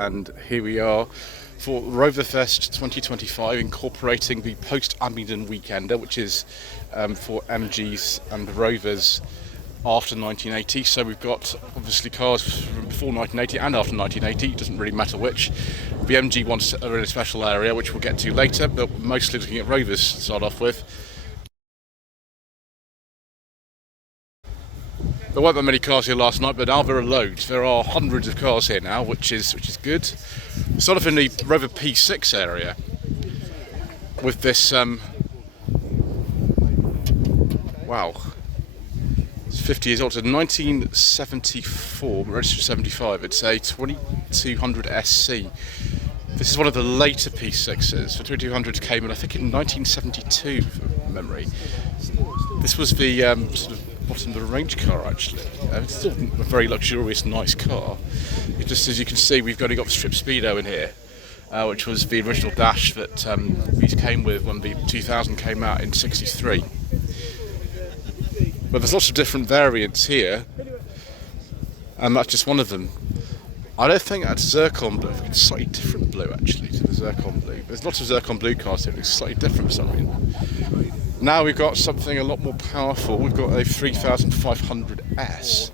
And here we are for Roverfest 2025, incorporating the post-Abingdon weekender, which is for MGs and Rovers after 1980. So we've got obviously cars from before 1980 and after 1980, it doesn't really matter which. The MG ones are in a special area, which we'll get to later, but mostly looking at Rovers to start off with. There weren't that many cars here last night, but now there are loads. There are hundreds of cars here now, which is good. Sort of in the Rover P6 area with this. Wow, it's 50 years old. It's a 1974, registered 75. It's a 2200 SC. This is one of the later P6s. The 2200s came in, I think, in 1972, from memory. This was the sort of bottom of the range car, actually. It's still a very luxurious, nice car. Just as you can see, we've only got the strip speedo in here, which was the original dash that these came with when the 2000 came out in '63. But there's lots of different variants here, and that's just one of them. I don't think that's zircon blue. It's slightly different blue, actually, to the zircon blue. There's lots of zircon blue cars here, but it's slightly different for some reason. Now we've got something a lot more powerful. We've got a 3500S,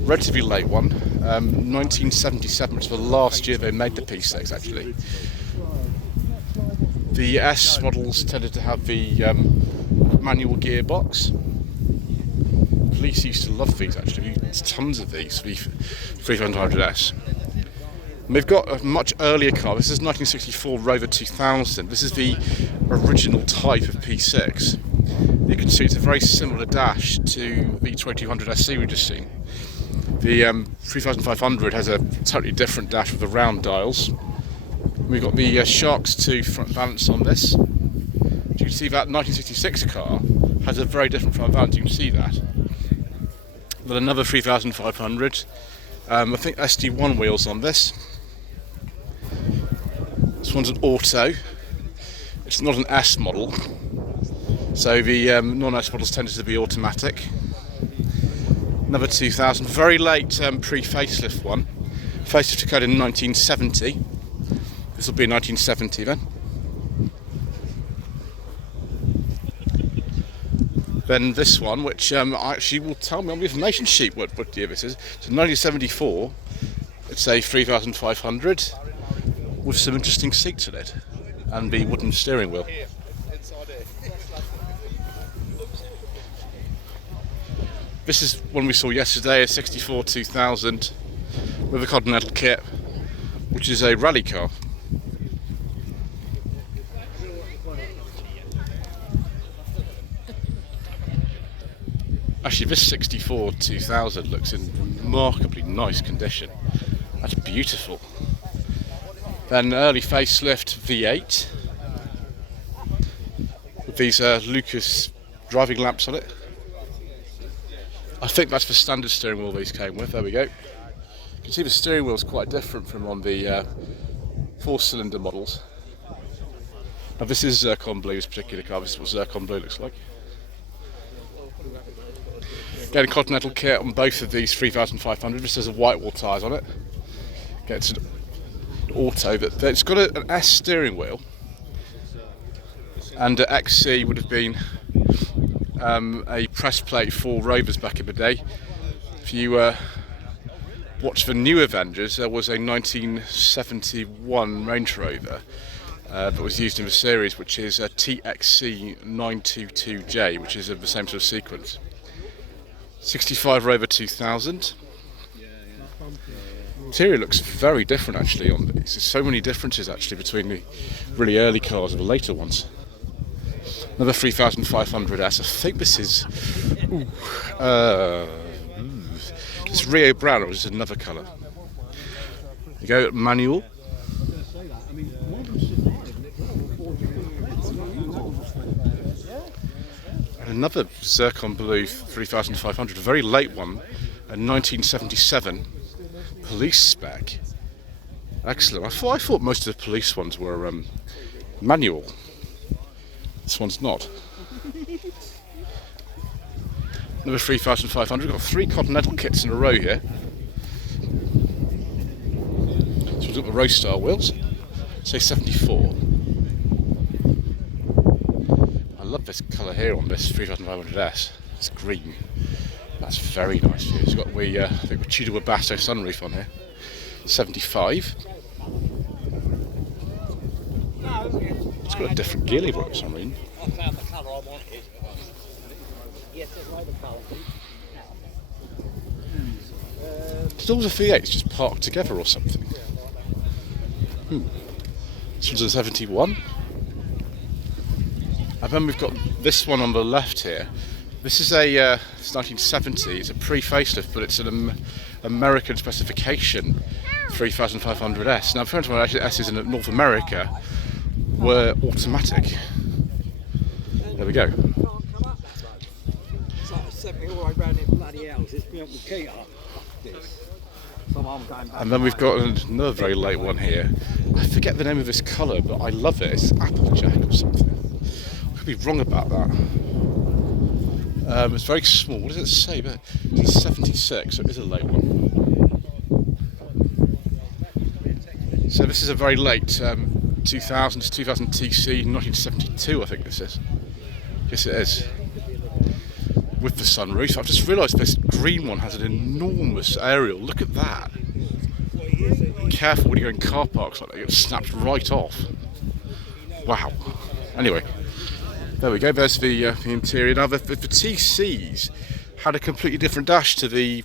relatively late one, 1977, which was the last year they made the P6 actually. The S models tended to have the manual gearbox. Police used to love these actually, there's tons of these, the 3500S. And we've got a much earlier car. This is 1964 Rover 2000. This is the original type of P6. You can see it's a very similar dash to the 2200 SC we've just seen. The 3500 has a totally different dash with the round dials. We've got the Sharks 2 front balance on this. You can see that 1966 car has a very different front balance. You can see that. But another 3500. I think SD1 wheels on this. This one's an auto. It's not an S model, so the non-S models tended to be automatic. Another 2000, very late pre-facelift one. Facelift occurred in 1970. This will be 1970 then. Then this one, which actually will tell me on the information sheet what year this is. So 1974. It's a 3500 with some interesting seats in it and the wooden steering wheel. This is one we saw yesterday, a 64 2000 with a Continental kit, which is a rally car. Actually, this 64 2000 looks in remarkably nice condition. That's beautiful. Then early facelift V8 with these Lucas driving lamps on it. I think that's the standard steering wheel these came with. There we go. You can see the steering wheel is quite different from on the 4-cylinder models. Now this is zircon blue, this particular car. This is what zircon blue looks like. Again, a Continental kit on both of these 3500. This has a white wall tyres on it. It's an auto, but it's got an S steering wheel, and XC would have been a press plate for Rovers back in the day. If you watch the new Avengers, there was a 1971 Range Rover that was used in the series, which is a TXC 922J, which is of the same sort of sequence. 65 Rover 2000. Interior looks very different actually on these. There's so many differences actually between the really early cars and the later ones. Another 3500S. I think this is it's Rio Brown, or is it another colour? You go manual. And another zircon blue 3500, a very late one, a 1977 police spec. Excellent. I thought most of the police ones were manual. This one's not. Number 3500. We've got 3 Continental kits in a row here. one's got the road style wheels. Say 74. I love this colour here on this 3500S. It's green. That's very nice. It's got I think the Tudor Webasto sunroof on here. 75. It's got a different gear lever for some reason. I found the colour I wanted. Yes, there's no other colour. Did all the V8s just park together or something? This one's a 71. And then we've got this one on the left here. This is a it's 1970. It's a pre-facelift, but it's an American specification 3500S. Now, apparently, actually, S's in North America were automatic. There we go. It's like sent me all the way around in bloody house. It's built with Keita. And then we've got another very late one here. I forget the name of this colour, but I love it. It's Applejack or something. I could be wrong about that. It's very small. What does it say? But it's 76, so it is a late one. So this is a very late 2000 to 2000 TC, 1972, I think this is. Yes, it is. With the sunroof. I've just realised this green one has an enormous aerial. Look at that. Careful when you go in car parks like that, it snaps right off. Wow. Anyway, there we go. There's the interior. Now the TCs had a completely different dash to the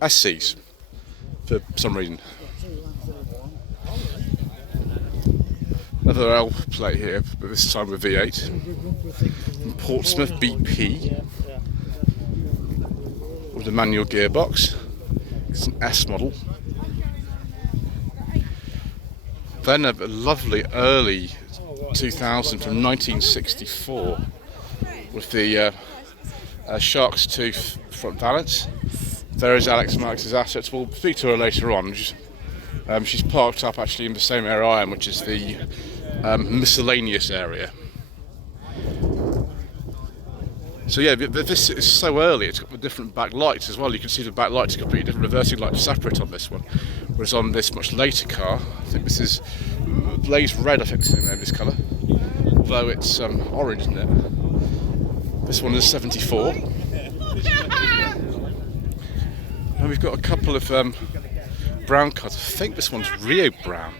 SCs for some reason. Another L plate here, but this time with V8. From Portsmouth BP. With a manual gearbox. It's an S model. Then a lovely early 2000 from 1964 with the Shark's Tooth front valance. There is Alex Marx's assets. We'll speak to her later on. She's parked up actually in the same area I am, which is the miscellaneous area. So yeah, this is so early, it's got the different back lights as well. You can see the back lights are completely different, reversing lights separate on this one. Whereas on this much later car, I think this is Blaze Red, I think is the name of this colour. Although it's orange, isn't it? This one is 74. And we've got a couple of brown cars. I think this one's Rio Brown.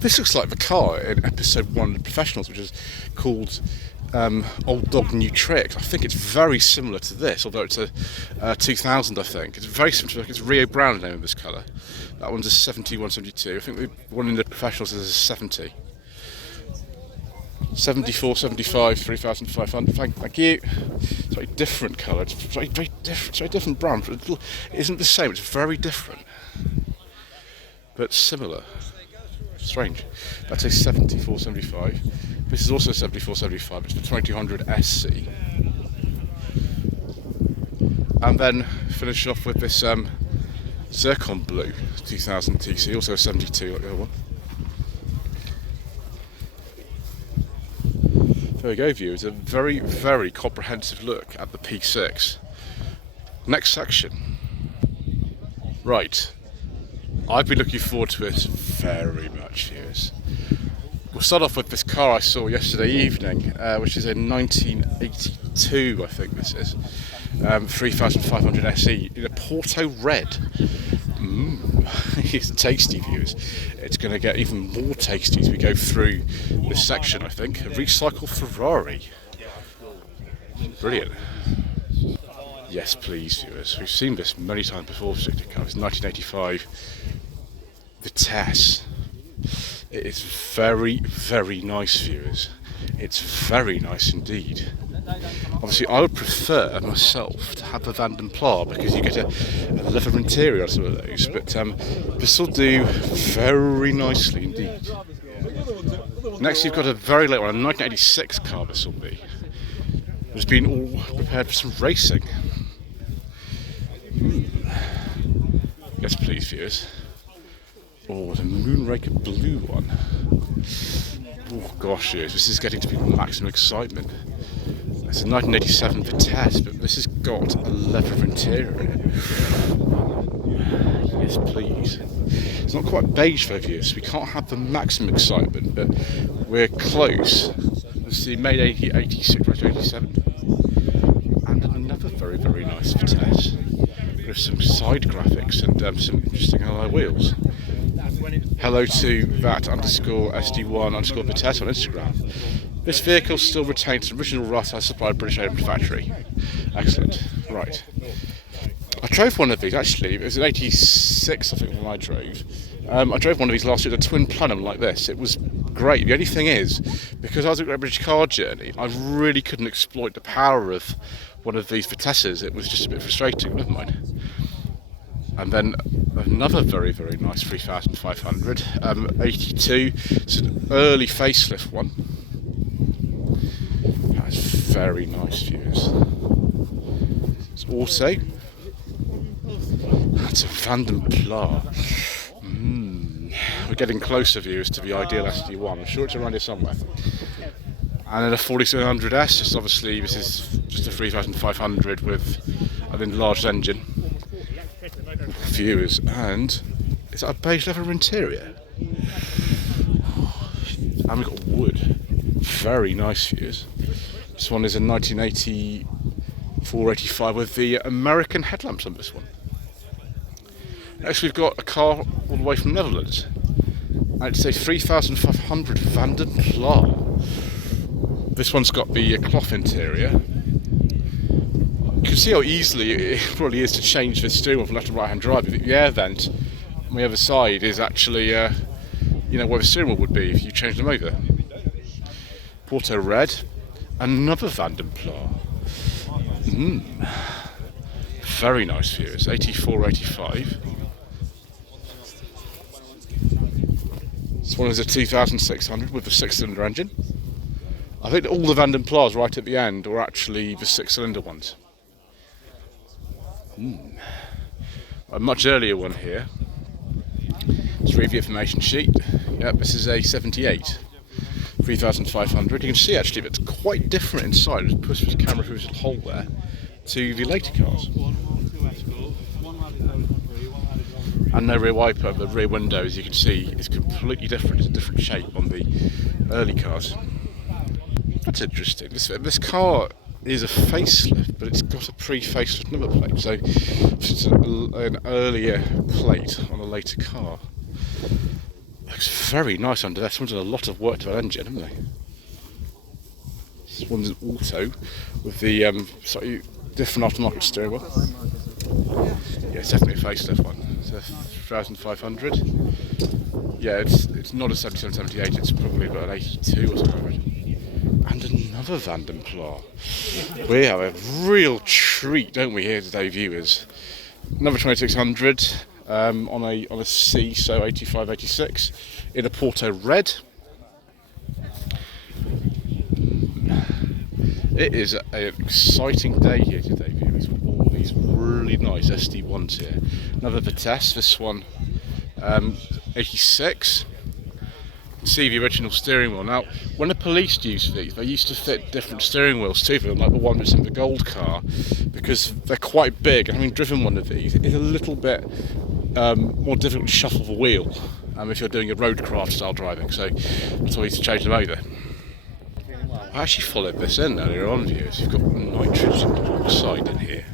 This looks like the car in episode 1 of The Professionals, which is called Old Dog New Tricks. I think it's very similar to this, although it's a 2000, I think. It's very similar. It's Rio Brown, the name of this colour. That one's a 71, 72. I think the one in The Professionals is a 70. 74, 75, 3,500. Thank you. It's a very different colour. It's very different. It's a very different brand. But it isn't the same. It's very different, but similar. Strange. That's a 74, 75. This is also 74, 75. It's the 2200 SC. And then finish off with this Zircon Blue 2000 TC, also a 72 like the other one. There we go, viewers. A very, very comprehensive look at the P6. Next section. Right. I've been looking forward to it very much, viewers. We'll start off with this car I saw yesterday evening, which is a 1982, I think this is. 3500 SE in a Porto Red. It's tasty, viewers. It's going to get even more tasty as we go through this section, I think. A recycled Ferrari. Brilliant. Yes, please, viewers. We've seen this many times before. It's 1985. Vitesse. It is very, very nice, viewers. It's very nice indeed. Obviously, I would prefer myself to have a Van den Pla because you get a leather interior on some of those. But this will do very nicely indeed. Next, you've got a very late one, a 1986 car. This will be. It's been all prepared for some racing. Yes, please, viewers. Oh, the Moonraker blue one. Oh gosh, yes, this is getting to be maximum excitement. It's a 1987 Vitesse, but this has got a leather interior in it. Yes, please. It's not quite beige for viewers. We can't have the maximum excitement, but we're close. It's the made 86 to 87. And another very, very nice Vitesse with some side graphics and some interesting alloy wheels. Hello to that_SD1_ Vitesse on Instagram. This vehicle still retains its original rust as supplied British owned factory. Excellent. Right. I drove one of these actually. It was an 86, I think, when I drove. I drove one of these last year, a twin plenum like this. It was great. The only thing is, because I was at a British car journey, I really couldn't exploit the power of one of these Vitesses. It was just a bit frustrating. Never mind. And then another very, very nice 3500, 82. It's an early facelift one. That's very nice, viewers. It's also, that's a Vanden Plas. We're getting closer, viewers, to the ideal SD1. I'm sure it's around here somewhere. And then a 4700S. Just obviously, this is just a 3500 with an enlarged engine. Viewers, and it's a beige leather interior. And we've got wood. Very nice, viewers. This one is a 1984-85 with the American headlamps on this one. Next we've got a car all the way from the Netherlands. And it's a 3500 Vanden Plas. This one's got the cloth interior. You can see how easily it probably is to change the steering wheel from left to right hand drive. The air vent on the other side is actually, you know, where the steering wheel would be if you changed them over. Porto red, another Vanden Plas. Very nice, viewers. 84-85. This one is a 2600 with a 6-cylinder engine. I think all the Vanden Plas right at the end are actually the 6-cylinder ones. A much earlier one here. Let's read the information sheet. Yep, this is a 78 3500. You can see actually it's quite different inside. Just push the camera through this little hole there to the later cars. And no rear wiper. The rear window, as you can see, is completely different. It's a different shape on the early cars. That's interesting. This car is a facelift, but it's got a pre-facelift number plate, so it's an earlier plate on a later car. Looks very nice under there. Someone's done a lot of work to that engine, haven't they? This one's an auto with the slightly different aftermarket steering wheel. Yeah, it's definitely a facelift one. It's a 3500. Yeah, it's not a 77, 78. It's probably about an 82 or something. And another Vanden Plas. We have a real treat, don't we, here today, viewers? Another 2600 on a C, so 85, 86 in a Porto red. It is an exciting day here today, viewers, with all these really nice SD1s here. Another Vitesse, this one 86. See the original steering wheel. Now, when the police used these, they used to fit different steering wheels to them, like the one that's in the gold car, because they're quite big. And having driven one of these, it's a little bit more difficult to shuffle the wheel if you're doing a roadcraft style driving. So that's why we used to change them over. I actually followed this in earlier on, viewers. You've got nitrogen oxide in here.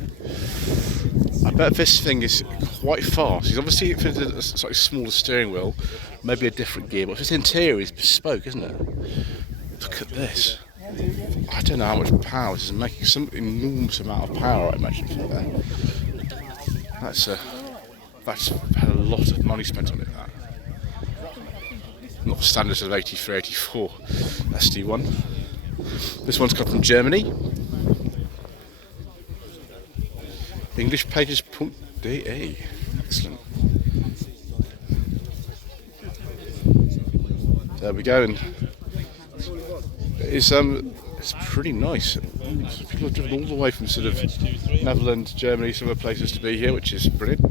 I bet this thing is quite fast. It's obviously fitted a slightly smaller steering wheel, maybe a different gear, but this interior is bespoke, isn't it? Look at this. I don't know how much power this is making. Some enormous amount of power, I imagine, from there. That's had a lot of money spent on it. That. Not the standards of 83, 84 SD1. This one's come from Germany. English pages.de. Excellent. There we go, and it's pretty nice. People have driven all the way from sort of Netherlands, Germany, some other places to be here, which is brilliant.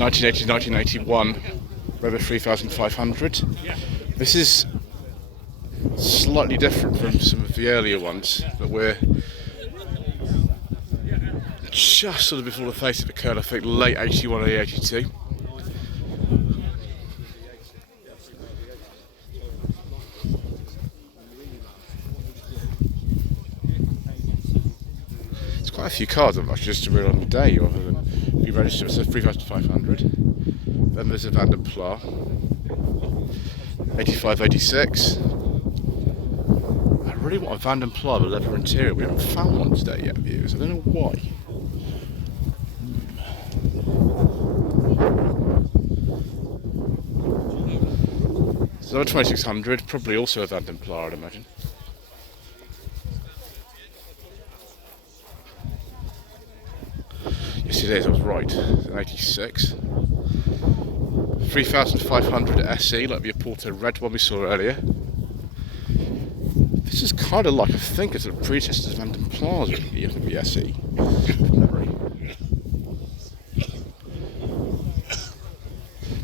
1980, 1981 Rover 3500. This is slightly different from some of the earlier ones, but we're just sort of before the face of the curve, I think late 81 or 82. There's quite a few cars I've actually just read on the day rather than be registered. So 3500. Then there's a Vanden Plas 85, 86. I really want a Vanden Plas with leather interior. We haven't found one today yet, viewers. I don't know why. It's another 2600, probably also a Vanden Plas, I'd imagine. Yes, it is, I was right. It's an 86. 3500 SE, like the Porto red one we saw earlier. This is kind of like, I think it's a predecessor to Vanden Plas, really, the SE.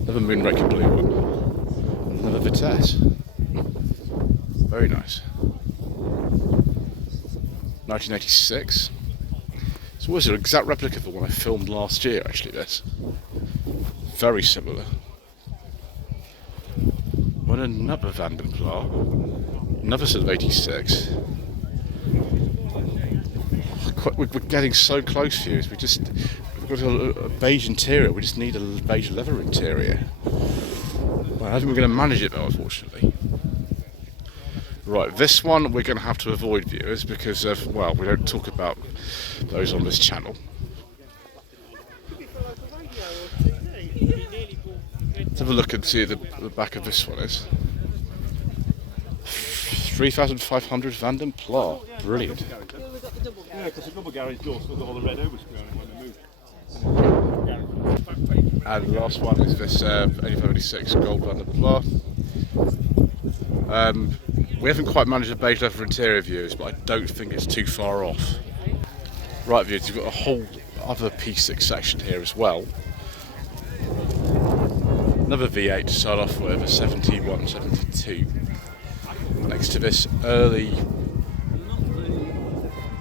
Another Moonraker blue one. Another Vitesse. Very nice. 1986. So was an exact replica of the one I filmed last year, actually, this. Very similar. Well, another Vanden Plas. Another sort of 86. We're getting so close, viewers. We've got a beige interior. We just need a beige leather interior. Well, I think we're going to manage it though, unfortunately. Right, this one we're going to have to avoid, viewers, because of, well, we don't talk about those on this channel. Let's have a look and see the back of this one is. 3500 Vanden Plas. Brilliant. Yeah, because the double garage door's got all the red overs when they move. And the last one is this 8586 gold Vanden Plas. We haven't quite managed a beige leather interior, viewers, but I don't think it's too far off. Right, viewers, you've got a whole other P6 section here as well. Another V8 to start off with, a 71, 72. Next to this early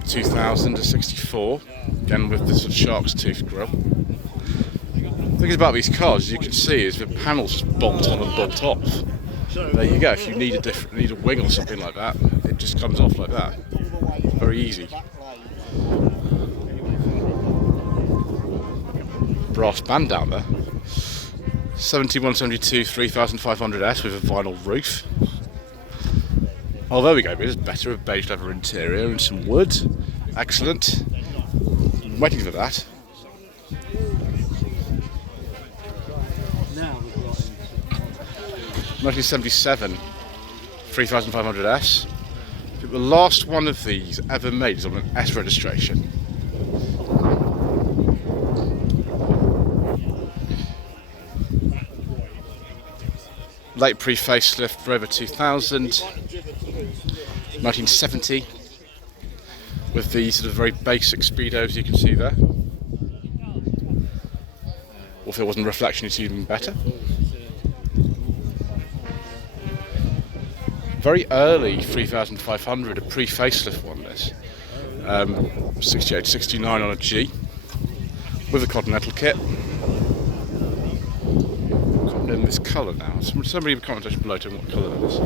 2000 to 64, again with this sort of shark's tooth grille. The thing about these cars, as you can see, is the panels just bolt on and bolt off. There you go. If you need a wing or something like that, it just comes off like that. Very easy. Brass band down there. 71, 72, 3500S with a vinyl roof. Oh, there we go. It's better, a beige leather interior and some wood. Excellent. I'm waiting for that. Now we've got 1977 3500S. The last one of these ever made is on an S registration. Late pre-facelift Rover 2000, 1970, with the sort of very basic speedos you can see there. Or if there wasn't reflection, it's even better. Very early 3500, a pre-facelift one this. 68, 69 on a G, with a Continental kit. In this colour now. Somebody in the comment section below tell me what colour that is.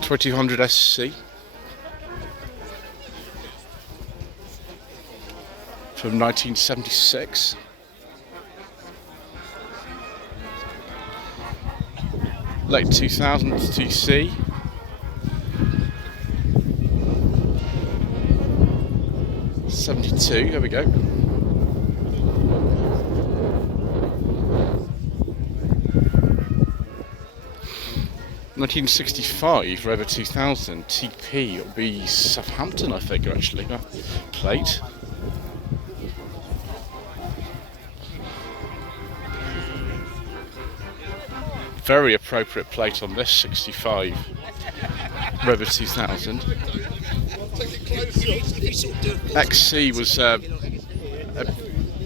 2200 SC from 1976. Late 2000s TC. '72. There we go. 1965 Rover 2000 TP. It'll be Southampton, I think, actually. That plate. Very appropriate plate on this 65 Rover 2000. XC was a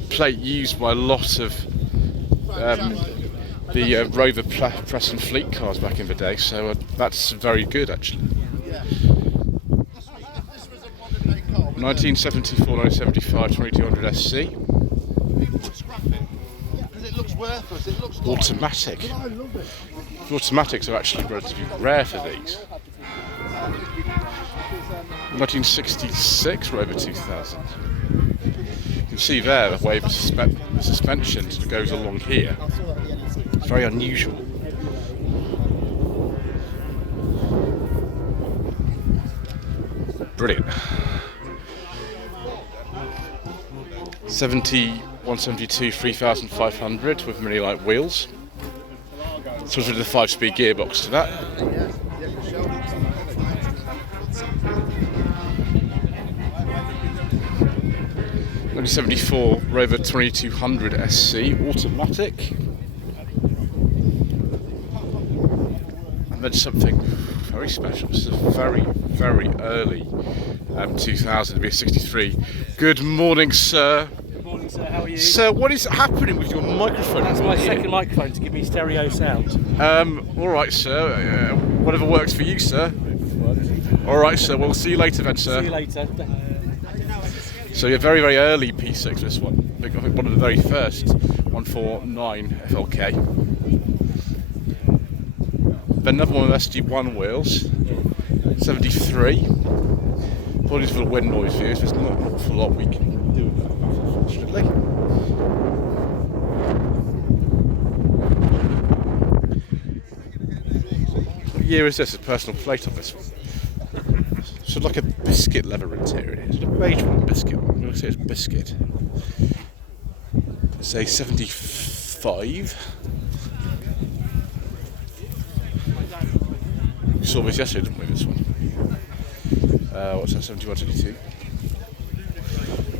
plate used by a lot of the Rover Press and Fleet cars back in the day, so that's very good actually. 1974, 1975, 2200 SC. It looks worthless. It looks Automatic. The automatics are actually relatively rare for these. 1966 Rover 2000. You can see there the way the suspension sort of goes along here. It's very unusual. Brilliant. 172 3500 with mini light wheels. So with the 5-speed gearbox to that. '74 Rover 2200 SC automatic. And then something very special. This is a very, very early 2000 to be a 63. Good morning, sir. Good morning, sir. How are you? Sir, what is happening with your microphone? That's my second microphone to give me stereo sound. All right, sir. Whatever works for you, sir. All right, sir. We'll see you later, then, sir. See you later. So you're very, very early P6 this one. I think one of the very first 149 FLK. Then another one with SG1 wheels. 73. Apologies for the wind noise views. There's not an awful lot we can do with that, unfortunately. What year is this? A personal plate on this one. So like a biscuit leather interior. Is it a beige one? Biscuit one? I'm going to say it's biscuit. Let's say 75. We saw this yesterday, didn't we, this one? What's that, 71, 72?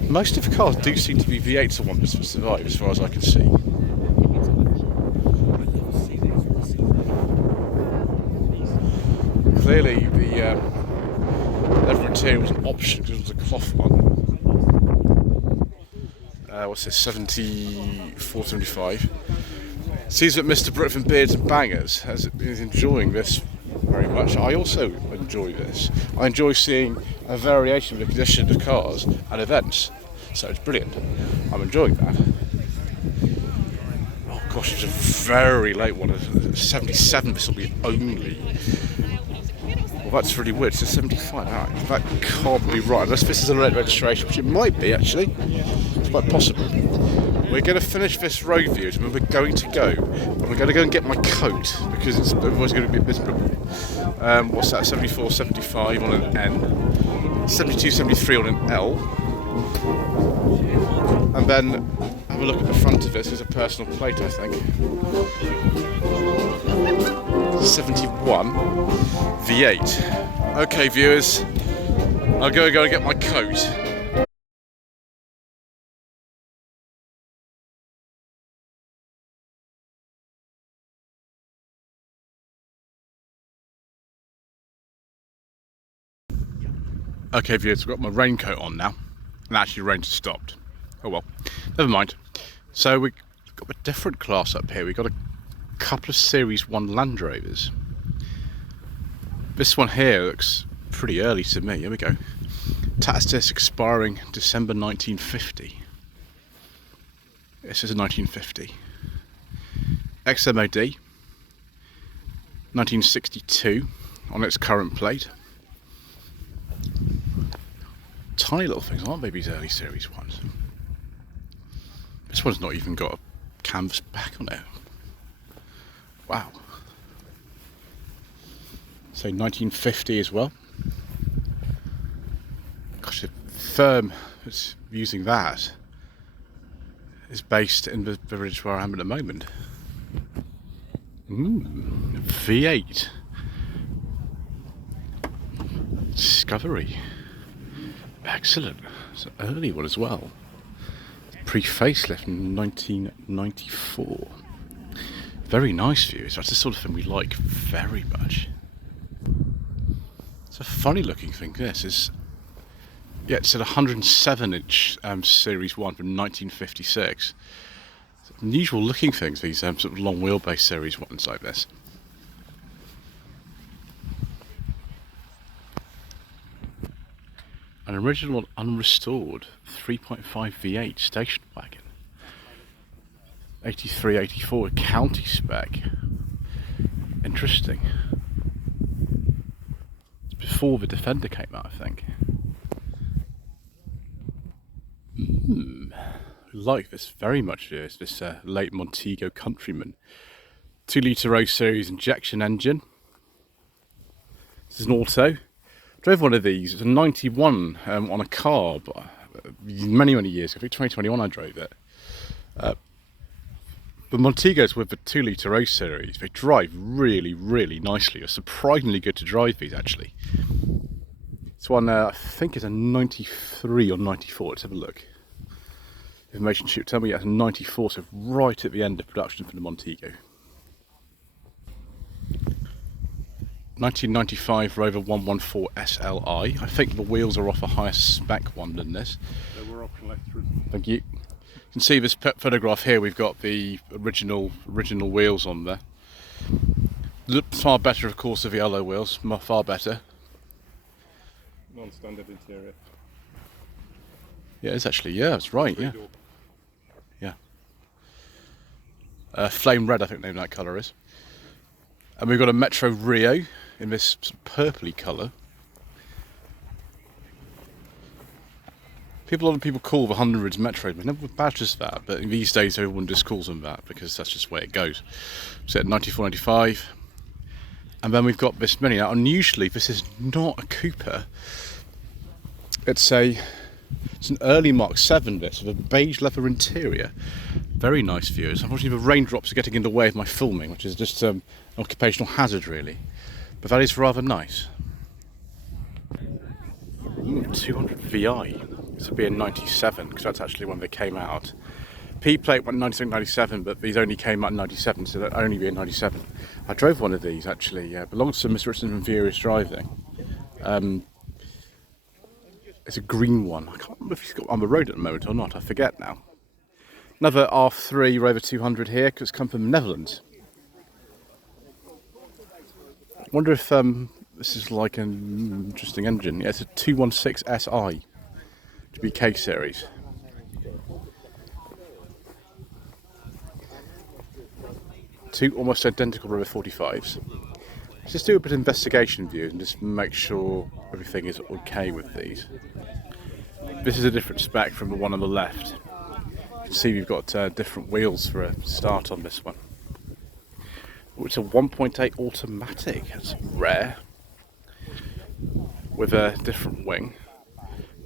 Most of the cars do seem to be V8s or 1 to survive, as far as I can see. Clearly, the leather interior was an option because it was a cloth one. What's this, 74, 75. Seems that Mr. Brit from Beards and Bangers is enjoying this very much. I also enjoy this. I enjoy seeing a variation of the condition of cars at events. So it's brilliant. I'm enjoying that. Oh gosh, it's a very late one. 77, this will be only. Well, that's really weird. It's a 75. That can't be right. Unless this is a late registration, which it might be actually. It's quite possible. We're going to finish this road view, and we're going to go. And we're going to go and get my coat because it's otherwise going to be a bit miserable. What's that? 74, 75 on an N. 72, 73 on an L. And then have a look at the front of this. There's a personal plate, I think. 71 V8. Okay, viewers, I'll go and get my coat. Okay, viewers, I've got my raincoat on now, and actually the rain has stopped. Oh well, never mind. So we've got a different class up here. We've got a couple of Series 1 Land Rovers. This one here looks pretty early to me. Here we go. Tax disc expiring December 1950. This is a 1950. XMOD 1962 on its current plate. Tiny little things, aren't they, these early Series 1s? This one's not even got a canvas back on it. Wow. So 1950 as well. Gosh, the firm that's using that is based in the village where I am at the moment. V8 Discovery. Excellent. It's an early one as well. Pre-facelift in 1994. Very nice views. That's the sort of thing we like very much. It's a funny looking thing. This is, yeah, it's a 107-inch Series 1 from 1956. unusual looking things, these sort of long wheelbase series ones like this. An original unrestored 3.5 V8 station wagon. 83, 84 county spec. Interesting. It's before the Defender came out, I think. Like this very much. Is this late Montego Countryman 2-litre O series injection engine. This is an auto. Drove one of these. It was a 91 on a car, but many years ago. I think 2021 I drove it. The Montegos with the 2-litre O series, they drive really nicely. They're surprisingly good to drive, these actually. This one I think is a 93 or 94. Let's have a look. Information sheet tell me it's a 94, so right at the end of production for the Montego. 1995 Rover 114 SLI. I think the wheels are off a higher spec one than this. They were optional extras. Thank you. You can see this photograph here. We've got the original wheels on there. Look far better, of course, of the yellow wheels. Far better. Non-standard interior. Yeah, it's actually, yeah, that's right. Yeah. Flame red, I think the name of that colour is. And we've got a Metro Rio in this sort of purpley colour. A lot of people call the hundreds Metros, but never badges that. But these days, everyone just calls them that because that's just the way it goes. So 94, 95, and then we've got this Mini. Now, unusually, this is not a Cooper. It's an early Mark 7 bit with a beige leather interior. Very nice views. Unfortunately, the raindrops are getting in the way of my filming, which is just an occupational hazard, really. But that is rather nice. 200 VI. This would be in 97, because that's actually when they came out. P-plate went 96, 97, but these only came out in 97, so that'd only be in 97. I drove one of these, actually. Belongs to Mr. Richardson from Furious Driving. It's a green one. I can't remember if he's got on the road at the moment or not. I forget now. Another R3 Rover 200 here, because it's come from the Netherlands. I wonder if this is like an interesting engine. Yeah, it's a 216 SI. To be K series. Two almost identical Rover 45s. Let's just do a bit of investigation view and just make sure everything is okay with these. This is a different spec from the one on the left. You can see we've got different wheels for a start on this one. Oh, it's a 1.8 automatic. That's rare. With a different wing.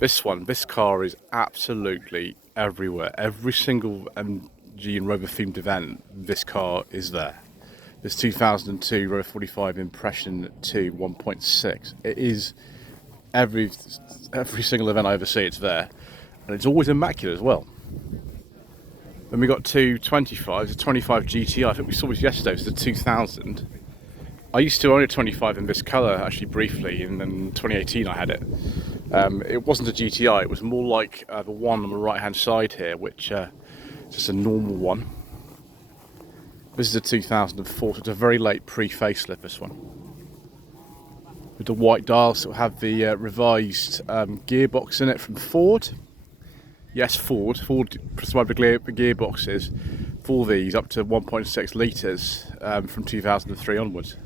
This car is absolutely everywhere. Every single MG and Rover themed event, this car is there. This 2002 Rover 45 Impression 2 1.6. It is every single event I ever see, it's there. And it's always immaculate as well. Then we got two 25s, a 25 GTI. I think we saw this yesterday, it's the 2000. I used to own a 25 in this colour actually briefly, and then 2018 I had it. It wasn't a GTI, it was more like the one on the right hand side here, which is just a normal one. This is a 2004, so it's a very late pre-facelift, this one. With the white dials, it'll have the revised gearbox in it from Ford. Yes, Ford prescribed the gearboxes for these up to 1.6 litres from 2003 onwards.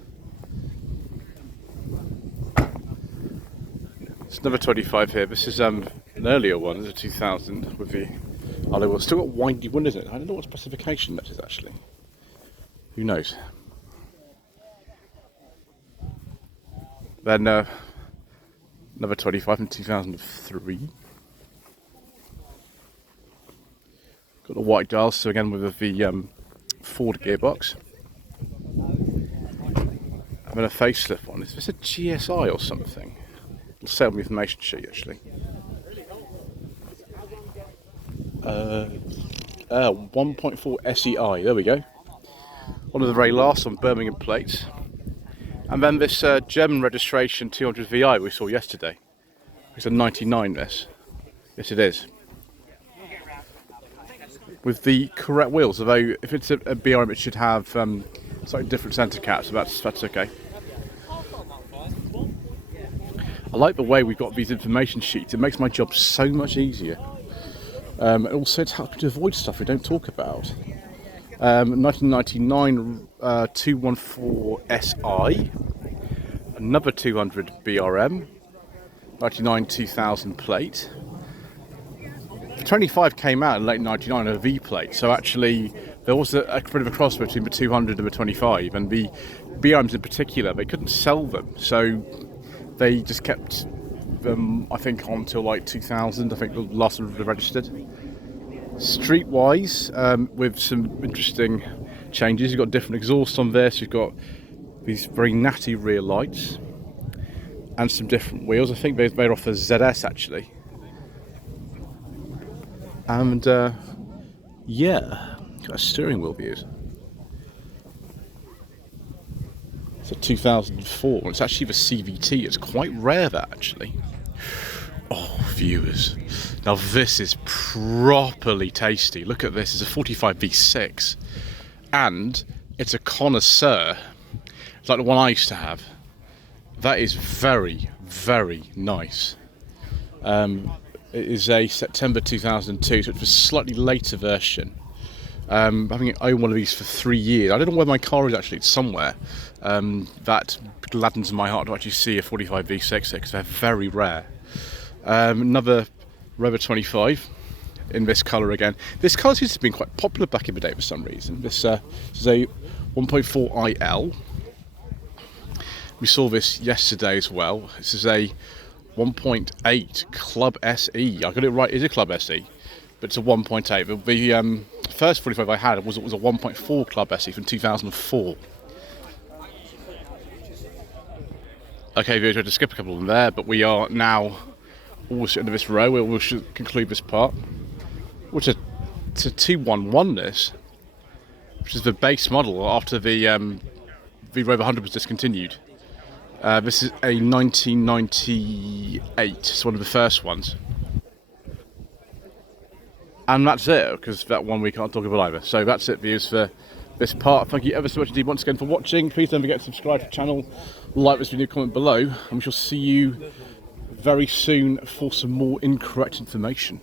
It's another 25 here. This is an earlier one, it's a 2000 with the alloy wheels. Still got windy windows in it. I don't know what specification that is actually. Who knows? Then another 25 from 2003. Got the white dials, so again with the Ford gearbox. And then a facelift one. Is this a GSI or something? It'll say on the information sheet actually. 1.4 SEI, there we go. One of the very last on Birmingham plates. And then this German registration 200 VI we saw yesterday. It's a 99 this. Yes it is. with the correct wheels. Although if it's a BRM, it should have slightly different centre caps. So that's okay. I like the way we've got these information sheets. It makes my job so much easier. And also it's helping to avoid stuff we don't talk about. 1999 214 SI, another 200 BRM, 99 2000 plate. The 25 came out in late 99, a V plate, so actually there was a bit of a cross between the 200 and the 25, and the BRMs in particular, they couldn't sell them, so they just kept them, I think, on until like 2000, I think the last one was registered. Streetwise, with some interesting changes. You've got different exhaust on this, you've got these very natty rear lights, and some different wheels. I think they're off a ZS actually. And yeah, got a steering wheel views. It's a 2004, and it's actually the CVT. It's quite rare that actually. Oh, viewers. Now this is properly tasty. Look at this, it's a 45 V6. And it's a connoisseur. It's like the one I used to have. That is very, very nice. It is a September 2002, so it's a slightly later version. Having owned one of these for 3 years. I don't know where my car is actually, it's somewhere. That gladdens my heart to actually see a 45 V6 because they're very rare. Another Rover 25 in this colour again. This colour seems to have been quite popular back in the day for some reason. This is a 1.4 IL. We saw this yesterday as well. This is a 1.8 Club SE. I got it right, it's a Club SE, but it's a 1.8. The first 45 I had was a 1.4 Club SE from 2004. Okay, viewers, we had to skip a couple of them there, but we are now almost at the end of this row. We should conclude this part. Which is a 211 this, which is the base model after the Rover 100 was discontinued. This is a 1998, it's one of the first ones. And that's it, because that one we can't talk about either. So that's it, viewers, for this part. Thank you ever so much indeed once again for watching. Please don't forget to subscribe to the channel, like this video, comment below, and we shall see you very soon for some more incorrect information.